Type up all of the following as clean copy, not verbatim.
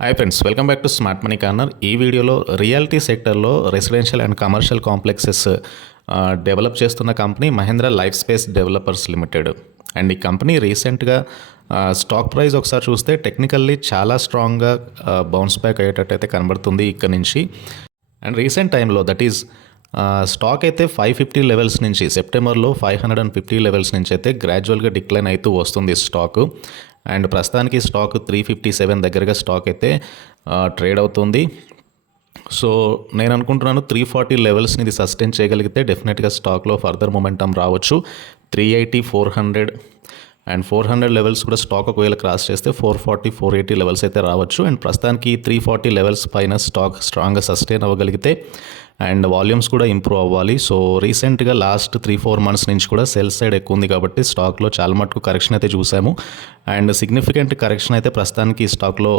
Hi friends, welcome back to smart money corner. ఈ వీడియోలో reality సెక్టర్లో residential and commercial complexes develop చేస్తున్న company Mahindra life space developers limited. And ఈ company రీసెంట్గా stock price ఒకసారి చూస్తే టెక్నికల్లీ చాలా స్ట్రాంగ్గా బౌన్స్ బ్యాక్ అయ్యేటట్టు అయితే కనబడుతుంది ఇక్కడ నుంచి. అండ్ రీసెంట్ టైంలో దట్ ఈజ్ స్టాక్ అయితే 550 లెవెల్స్ నుంచి సెప్టెంబర్లో 550 లెవెల్స్ నుంచి అయితే గ్రాడ్యువల్గా డిక్లైన్ అవుతూ వస్తుంది స్టాక్. అండ్ ప్రస్తుతానికి స్టాక్ 357 దగ్గరగా స్టాక్ అయితే ట్రేడ్ అవుతుంది. సో నేను అనుకుంటున్నాను 340 లెవెల్స్ని ఇది సస్టైన్ చేయగలిగితే డెఫినెట్గా స్టాక్లో ఫర్దర్ మొమెంటం రావచ్చు. 380, 400 అండ్ 400 లెవెల్స్ కూడా స్టాక్ ఒకవేళ క్రాస్ చేస్తే 440, 480 లెవెల్స్ అయితే రావచ్చు. అండ్ ప్రస్తుతానికి 340 లెవెల్స్ పైన స్టాక్ స్ట్రాంగ్గా సస్టైన్ అవ్వగలిగితే అండ్ వాల్యూమ్స్ కూడా ఇంప్రూవ్ అవ్వాలి. సో రీసెంట్గా లాస్ట్ 3-4 మంత్స్ నుంచి కూడా సెల్ సైడ్ ఎక్కువ ఉంది కాబట్టి స్టాక్లో చాలా మటుకు కరెక్షన్ అయితే చూసాము. అండ్ సిగ్నిఫికెంట్ కరెక్షన్ అయితే ప్రస్తుతానికి స్టాక్లో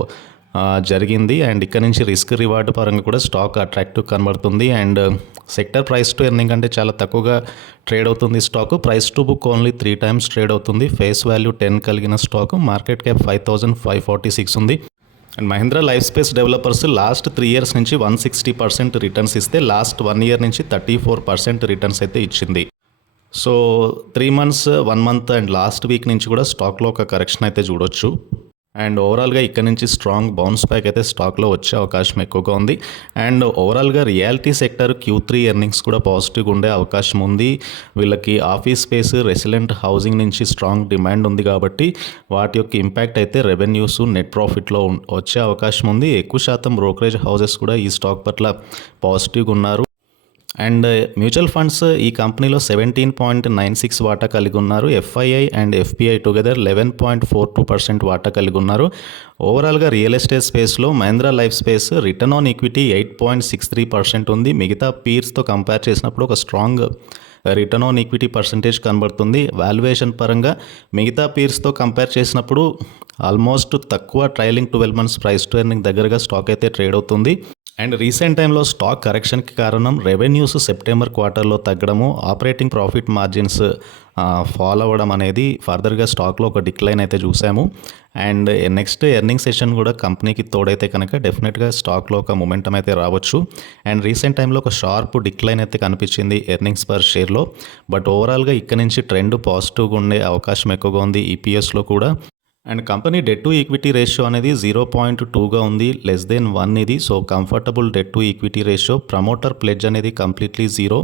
జరిగింది. అండ్ ఇక్కడ నుంచి రిస్క్ రివార్డ్ పరంగా కూడా స్టాక్ అట్రాక్టివ్ కనబడుతుంది. And sector price to earning అంటే చాలా తక్కువగా ట్రేడ్ అవుతుంది stock. Price to book only 3 times trade అవుతుంది. ఫేస్ వాల్యూ 10 కలిగిన స్టాక్. మార్కెట్ క్యాప్ 5,546 ఉంది. And Mahindra life space developers last 3 years నుంచి 160% రిటర్న్స్ ఇస్తే లాస్ట్ 1 year నుంచి 34% రిటర్న్స్ అయితే ఇచ్చింది. So 3 months, 1 month and last week నుంచి కూడా స్టాక్లో ఒక కరెక్షన్ అయితే చూడొచ్చు. అండ్ ఓవరాల్గా ఇక్కడ నుంచి స్ట్రాంగ్ బౌన్స్ బ్యాక్ అయితే స్టాక్లో వచ్చే అవకాశం ఎక్కువగా ఉంది. అండ్ ఓవరాల్గా రియాలిటీ సెక్టర్ Q3 ఎర్నింగ్స్ కూడా పాజిటివ్గా ఉండే అవకాశం ఉంది. వీళ్ళకి ఆఫీస్ స్పేస్, రెసిడెంట్ హౌసింగ్ నుంచి స్ట్రాంగ్ డిమాండ్ ఉంది కాబట్టి వాటి యొక్క ఇంపాక్ట్ అయితే రెవెన్యూస్, నెట్ ప్రాఫిట్లో వచ్చే అవకాశం ఉంది. ఎక్కువ శాతం బ్రోకరేజ్ హౌసెస్ కూడా ఈ స్టాక్ పట్ల పాజిటివ్గా ఉన్నారు. అండ్ మ్యూచువల్ ఫండ్స్ ఈ కంపెనీలో 17.96 వాటా కలిగి ఉన్నారు. FII అండ్ FPI టుగెదర్ 11.42% వాటా కలిగి ఉన్నారు. ఓవరాల్గా రియల్ ఎస్టేట్ స్పేస్లో Mahindra life space return on equity 8.63% ఉంది. మిగతా పీర్స్తో కంపేర్ చేసినప్పుడు ఒక strong return on equity percentage కనబడుతుంది. వాల్యుయేషన్ పరంగా మిగతా పీర్స్తో కంపేర్ చేసినప్పుడు ఆల్మోస్ట్ తక్కువ trailing 12 months price to earning దగ్గరగా స్టాక్ అయితే ట్రేడ్ అవుతుంది. అండ్ రీసెంట్ టైంలో స్టాక్ కరెక్షన్కి కారణం రెవెన్యూస్ సెప్టెంబర్ క్వార్టర్లో తగ్గడము, ఆపరేటింగ్ ప్రాఫిట్ మార్జిన్స్ ఫాల్ అవ్వడం అనేది ఫర్దర్గా స్టాక్లో ఒక డిక్లైన్ అయితే చూసాము. అండ్ నెక్స్ట్ ఎర్నింగ్ సెషన్ కూడా కంపెనీకి తోడైతే కనుక డెఫినెట్గా స్టాక్లో ఒక మొమెంటం అయితే రావచ్చు. అండ్ రీసెంట్ టైంలో ఒక షార్ప్ డిక్లైన్ అయితే కనిపించింది ఎర్నింగ్స్ పర్ షేర్లో. బట్ ఓవరాల్గా ఇక్కడ నుంచి ట్రెండ్ పాజిటివ్గా ఉండే అవకాశం ఎక్కువగా ఉంది EPSలో కూడా. And company debt to equity ratio అనేది 0.2గా ఉంది, <1 ఇది. So comfortable debt to equity ratio. Promoter pledge అనేది కంప్లీట్లీ 0.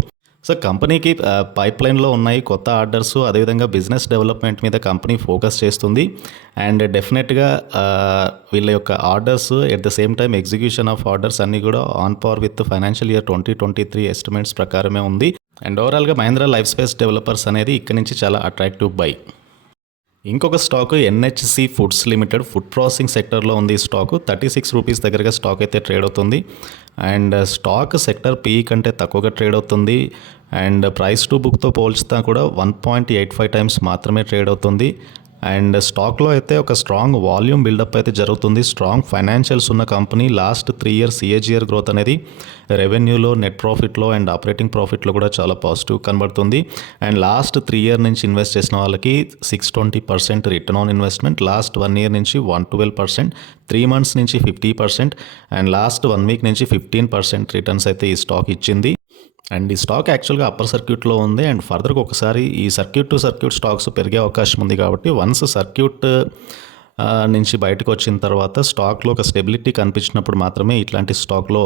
సో కంపెనీకి పైప్లైన్లో ఉన్నాయి కొత్త ఆర్డర్స్, అదేవిధంగా బిజినెస్ డెవలప్మెంట్ మీద కంపెనీ ఫోకస్ చేస్తుంది. అండ్ డెఫినెట్గా వీళ్ళ యొక్క orders at the same time execution of orders అన్నీ కూడా on par with financial year 2023 estimates ప్రకారమే ఉంది. అండ్ ఓవరాల్గా మహేంద్ర లైఫ్ స్పేస్ డెవలపర్స్ అనేది ఇక్కడ నుంచి చాలా అట్రాక్టివ్ బై. ఇంకొక stock NHC foods limited, food processing సెక్టర్లో ఉంది. ఈ స్టాక్ 36 రూపీస్ దగ్గరగా స్టాక్ అయితే ట్రేడ్ అవుతుంది. అండ్ స్టాక్ సెక్టర్ PE కంటే తక్కువగా ట్రేడ్ అవుతుంది. అండ్ ప్రైస్ టు బుక్తో పోల్చితే కూడా 1.85 times మాత్రమే ట్రేడ్ అవుతుంది. అండ్ స్టాక్లో అయితే ఒక స్ట్రాంగ్ వాల్యూమ్ బిల్డప్ అయితే జరుగుతుంది. స్ట్రాంగ్ ఫైనాన్షియల్స్ ఉన్న company. Last 3 years CAGR growth అనేది రెవెన్యూలో, నెట్ ప్రాఫిట్లో అండ్ ఆపరేటింగ్ ప్రాఫిట్లో కూడా చాలా పాజిటివ్ కనబడుతుంది. అండ్ లాస్ట్ 3 year నుంచి ఇన్వెస్ట్ చేసిన వాళ్ళకి 620% return on investment, last 1 year నుంచి 112%, 3 months నుంచి 50% అండ్ లాస్ట్ 1 week నుంచి 15% రిటర్న్స్ అయితే ఈ స్టాక్ ఇచ్చింది. అండ్ ఈ స్టాక్ యాక్చువల్గా అప్పర్ సర్క్యూట్లో ఉంది. అండ్ ఫర్దర్గా ఒకసారి ఈ సర్క్యూట్ టు సర్క్యూట్ స్టాక్స్ పెరిగే అవకాశం ఉంది కాబట్టి వన్స్ సర్క్యూట్ నుంచి బయటకు వచ్చిన తర్వాత స్టాక్లో ఒక స్టెబిలిటీ కనిపించినప్పుడు మాత్రమే ఇట్లాంటి స్టాక్లో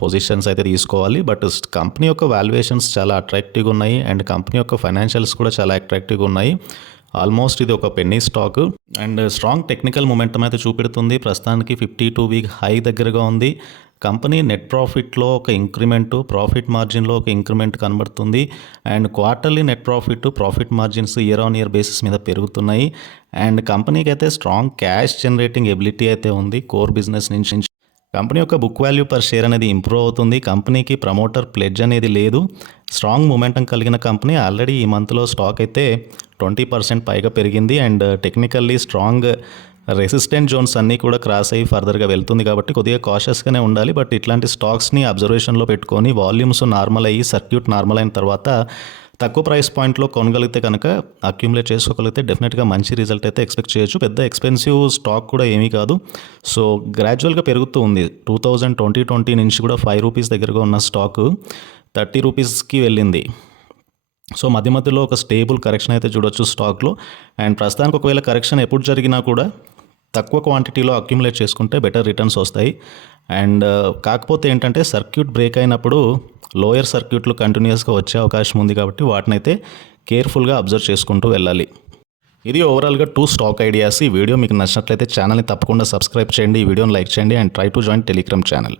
పొజిషన్స్ అయితే తీసుకోవాలి. బట్ కంపెనీ యొక్క వాల్యుయేషన్స్ చాలా అట్రాక్టివ్గా ఉన్నాయి. అండ్ కంపెనీ యొక్క ఫైనాన్షియల్స్ కూడా చాలా అట్రాక్టివ్గా ఉన్నాయి. ఆల్మోస్ట్ ఇది ఒక penny stock. And strong technical momentum అయితే చూపెడుతుంది. ప్రస్తుతానికి 52-week హై దగ్గరగా ఉంది. కంపెనీ నెట్ ప్రాఫిట్లో ఒక ఇంక్రిమెంటు, ప్రాఫిట్ మార్జిన్లో ఒక ఇంక్రిమెంట్ కనబడుతుంది. And quarterly net profit margins year on year basis మీద పెరుగుతున్నాయి. అండ్ కంపెనీకి అయితే స్ట్రాంగ్ క్యాష్ జనరేటింగ్ ఎబిలిటీ అయితే ఉంది కోర్ బిజినెస్ నుంచి. కంపెనీ యొక్క బుక్ వాల్యూ పర్ షేర్ అనేది ఇంప్రూవ్ అవుతుంది. కంపెనీకి ప్రమోటర్ ప్లెడ్జ్ అనేది లేదు. స్ట్రాంగ్ మొమెంటం కలిగిన కంపెనీ. ఆల్రెడీ ఈ మంత్లో స్టాక్ అయితే 20% పైగా పెరిగింది. And technically strong resistant zones అన్నీ కూడా క్రాస్ అయ్యి ఫర్దర్గా వెళ్తుంది కాబట్టి కొద్దిగా కాషియస్గానే ఉండాలి. బట్ ఇట్లాంటి స్టాక్స్ని అబ్జర్వేషన్లో పెట్టుకొని వాల్యూమ్స్ నార్మల్ అయ్యి సర్క్యూట్ నార్మల్ అయిన తర్వాత తక్కువ ప్రైస్ పాయింట్లో కొనగలిగితే కనుక అక్యుములేట్ చేసుకోగలిగితే డెఫినెట్గా మంచి రిజల్ట్ అయితే ఎక్స్పెక్ట్ చేయొచ్చు. పెద్ద ఎక్స్పెన్సివ్ స్టాక్ కూడా ఏమీ కాదు. సో గ్రాడ్యువల్గా పెరుగుతూ ఉంది. 2020 నుంచి కూడా ₹5 దగ్గరగా ఉన్న స్టాకు ₹30కి వెళ్ళింది. సో మధ్య మధ్యలో ఒక స్టేబుల్ కరెక్షన్ అయితే చూడొచ్చు స్టాక్లో. అండ్ ప్రస్తుతానికి ఒకవేళ కరెక్షన్ ఎప్పుడు జరిగినా కూడా తక్కువ క్వాంటిటీలో అక్యుములేట్ చేసుకుంటే బెటర్ రిటర్న్స్ వస్తాయి. అండ్ కాకపోతే ఏంటంటే సర్క్యూట్ బ్రేక్ అయినప్పుడు లోయర్ సర్క్యూట్లు కంటిన్యూస్గా వచ్చే అవకాశం ఉంది కాబట్టి వాటినైతే కేర్ఫుల్గా అబ్జర్వ్ చేసుకుంటూ వెళ్ళాలి. ఇది ఓవరాల్గా 2 స్టాక్ ఐడియాస్. ఈ వీడియో మీకు నచ్చినట్లయితే ఛానల్ని తప్పకుండా సబ్స్క్రైబ్ చేయండి, ఈ వీడియోని లైక్ చేయండి and try to join Telegram channel.